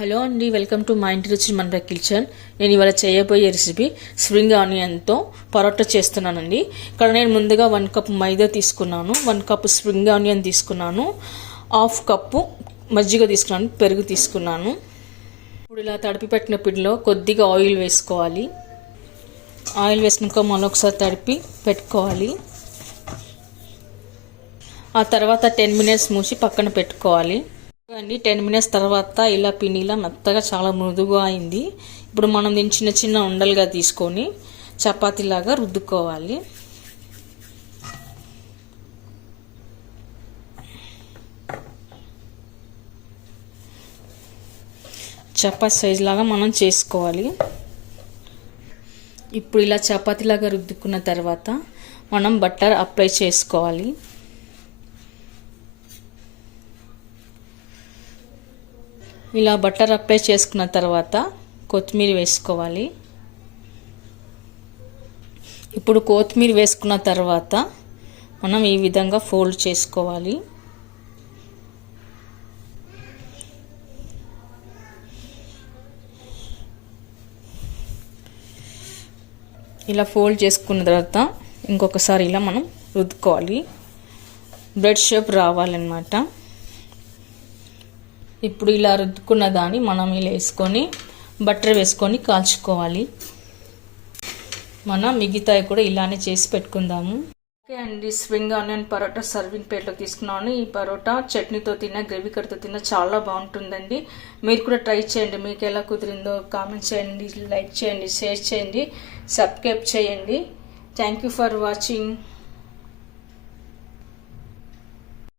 Hello అండి, welcome to మా ఇంటి రుచి మన కిచెన్. నేను ఇవాళ చేయబోయే రెసిపీ స్ప్రింగ్ ఆనియన్తో పరోటా చేస్తున్నానండి. ఇక్కడ నేను ముందుగా 1 కప్ మైదా తీసుకున్నాను, 1 కప్ స్ప్రింగ్ ఆనియన్ తీసుకున్నాను, 1/2 కప్పు మజ్జిగ తీసుకున్నాను, పెరుగు తీసుకున్నాను. ఇప్పుడు ఇలా తడిపి పెట్టిన పిండిలో కొద్దిగా ఆయిల్ వేసుకోవాలి. ఆయిల్ వేసినాక మరొకసారి తడిపి పెట్టుకోవాలి. ఆ తర్వాత 10 మినిట్స్ మూసి పక్కన పెట్టుకోవాలి. 10 మినిట్స్ తర్వాత ఇలా పిండిలా మెత్తగా చాలా మృదువుగా అయింది. ఇప్పుడు మనం దీన్ని చిన్న చిన్న ఉండలుగా తీసుకొని చపాతీలాగా రుద్దుకోవాలి. చపాతీ సైజ్ లాగా మనం చేసుకోవాలి. ఇప్పుడు ఇలా చపాతీలాగా రుద్దుకున్న తర్వాత మనం బటర్ అప్లై చేసుకోవాలి. ఇలా బటర్ అప్లై చేసుకున్న తర్వాత కొత్తిమీర వేసుకోవాలి. ఇప్పుడు కొత్తిమీర వేసుకున్న తర్వాత మనం ఈ విధంగా ఫోల్డ్ చేసుకోవాలి. ఇలా ఫోల్డ్ చేసుకున్న తర్వాత ఇంకొకసారి ఇలా మనం రుద్దుకోవాలి. బ్రెడ్ షేప్ రావాలన్నమాట. ఇప్పుడు ఇలా రుద్దుకున్న దాన్ని మనం ఇలా వేసుకొని బటర్ వేసుకొని కాల్చుకోవాలి. మనం మిగతాయి కూడా ఇలానే చేసి పెట్టుకుందాము. ఓకే అండి, స్ప్రింగ్ ఆనియన్ పరోటా సర్వింగ్ ప్లేట్లో తీసుకున్నాను. ఈ పరోటా చట్నీతో తిన్నా, గ్రేవీ కర్రీతో తిన్నా చాలా బాగుంటుందండి. మీరు కూడా ట్రై చేయండి. మీకు ఎలా కుదిరిందో కామెంట్ చేయండి, లైక్ చేయండి, షేర్ చేయండి, సబ్స్క్రైబ్ చేయండి. Thank you for watching.